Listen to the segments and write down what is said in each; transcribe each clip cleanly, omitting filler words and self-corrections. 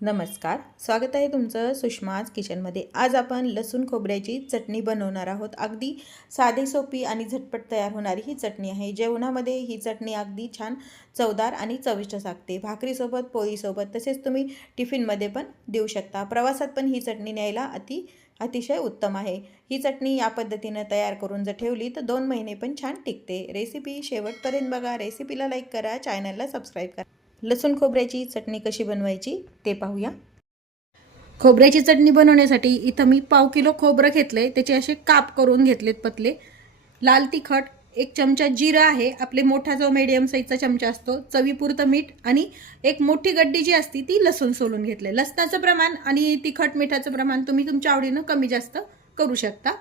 नमस्कार, स्वागत आहे तुमचं सुषमाज किचनमध्ये। आज आपण लसूण खोबऱ्याची चटणी बनवणार आहोत। अगदी साधी सोपी आणि झटपट तयार होणारी ही चटणी आहे। जेवणामध्ये ही चटणी अगदी छान चवदार आणि चविष्ट लागते। भाकरीसोबत, पोळीसोबत, तसेच तुम्ही टिफिनमध्ये पण देऊ शकता। प्रवासात पण ही चटणी न्यायला अतिशय उत्तम आहे। ही चटणी या पद्धतीने तयार करून जर ठेवली तर 2 महिने पण छान टिकते। रेसिपी शेवटपर्यंत बघा। रेसिपीला लाईक करा, चॅनलला सबस्क्राईब करा। लसूण खोबऱ्याची चटणी कशी बनवायची ते पाहूया। खोबऱ्याची चटणी बनवण्यासाठी इथं मी पाव किलो खोबरं घेतलंय। त्याचे असे काप करून घेतलेत पतले। लाल तिखट, 1 चमचा जिरं आहे, आपले मोठा जो मीडियम साईजचा चमचा असतो, चवीपुरतं मीठ आणि एक मोठी गड्डी जी असते ती लसूण सोलून घेतले। लसणाचं प्रमाण आणि तिखट मिठाचं प्रमाण तुम्ही तुमच्या आवडीनं कमी जास्त करू शकता।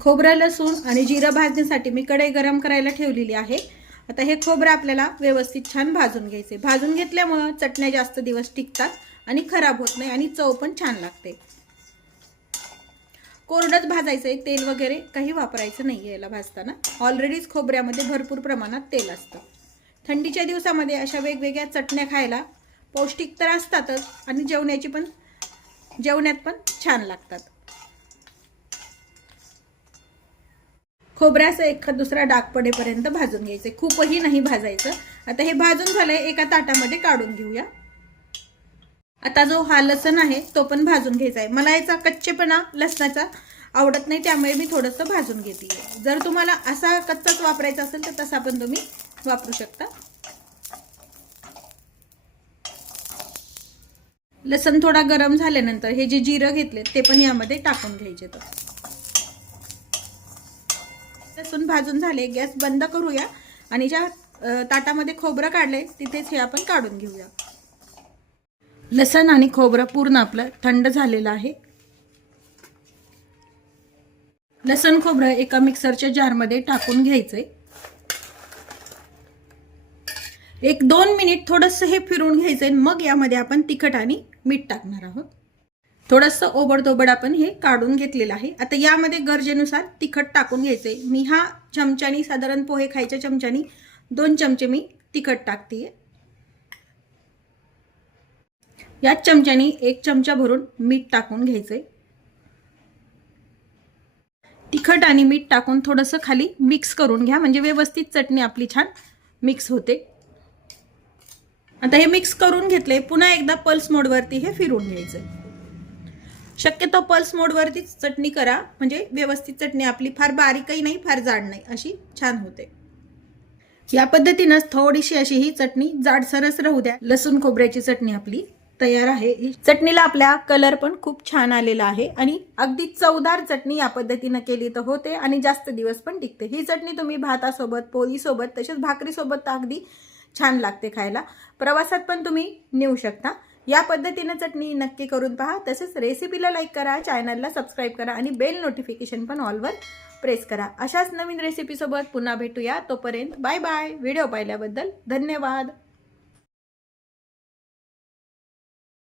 खोबरं, लसूण आणि जिरं भाजण्यासाठी मी कढई गरम करायला ठेवलेली आहे। आता हे खोबरं आपल्याला व्यवस्थित छान भाजून घ्यायचे। भाजून घेतल्यामुळे चटण्या जास्त दिवस टिकतात आणि खराब होत नाही आणि चव पण छान लागते। कोरडंच भाजायचंय, तेल वगैरे काही वापरायचं नाही याला भाजताना। ऑलरेडीच खोबऱ्यामध्ये भरपूर प्रमाणात तेल असतं। थंडीच्या दिवसामध्ये अशा वेगवेगळ्या चटण्या खायला पौष्टिक तर असतातच आणि जेवणात पण छान लागतात। खोबऱ्याचं एक दुसरा डाग पडेपर्यंत भाजून घ्यायचे, खूपही नाही भाजायचं। आता हे भाजून झालंय, एका ताटामध्ये काढून घेऊया। आता जो हा लसूण आहे तो पण भाजून घ्यायचा आहे। मला याचा कच्चेपणा लसणाचा आवडत नाही, त्यामुळे मी थोडंसं भाजून घेते। जर तुम्हाला असा कच्चाच वापरायचा असेल तर तसा पण तुम्ही वापरू शकता। लसूण थोडा गरम झाल्यानंतर हे जे जिरं घेतले ते पण यामध्ये टाकून घ्यायचे। लसूण भाजून झाले, गॅस बंद करूया आणि ज्या ताटामध्ये खोबरं काढले तिथेच हे आपण काढून घेऊया। लसूण आणि खोबरं पूर्ण आपलं थंड झालेलं आहे। लसूण खोबरं एका मिक्सरच्या जारमध्ये टाकून घ्यायचंय। 1-2 मिनिट थोडंसं हे फिरवून घ्यायचंय, मग यामध्ये आपण तिखट आणि मीठ टाकणार आहोत। थोडंसं ओबडधोबड आपण हे काढून घेतलेलं आहे। आता यामध्ये गरजेनुसार तिखट टाकून घ्यायचंय। मी हा चमच्यानी, साधारण पोहे खायच्या चमच्यानी 2 चमचे मी तिखट टाकतेय। या चमच्यानी 1 चमचा भरून मीठ टाकून घ्यायचंय। तिखट आणि मीठ टाकून थोडंसं खाली मिक्स करून घ्या, म्हणजे व्यवस्थित चटणी आपली छान मिक्स होते। आता हे मिक्स करून घेतले, पुन्हा एकदा पल्स मोडवरती हे फिरवून घ्यायचंय। शक्यतो पल्स मोडवरतीच चटणी करा, म्हणजे व्यवस्थित चटणी आपली फार बारीकही नाही फार जाड नाही अशी छान होते। या पद्धतीने थोडीशी अशी ही चटणी जाडसरच राहू द्या। लसूण खोबऱ्याची चटणी आपली तयार आहे। चटणीला आपल्या कलर पण खूप छान आलेला आहे आणि अगदी चवदार चटणी या पद्धतीने केली तर होते आणि जास्त दिवस पण टिकते। ही चटणी तुम्ही भातासोबत, पोळीसोबत, तसेच भाकरीसोबत अगदी छान लागते खायला। प्रवासात पण तुम्ही नेऊ शकता। या पद्धतीने चटणी नक्की करून पहा। तसेच रेसिपीला लाईक करा, चॅनलला सबस्क्राईब करा आणि बेल नोटिफिकेशन पण ऑलवर प्रेस करा। अशाच नवीन रेसिपी सोबत पुन्हा भेटूया। तोपर्यंत बाय बाय। व्हिडिओ पाहिल्याबद्दल धन्यवाद।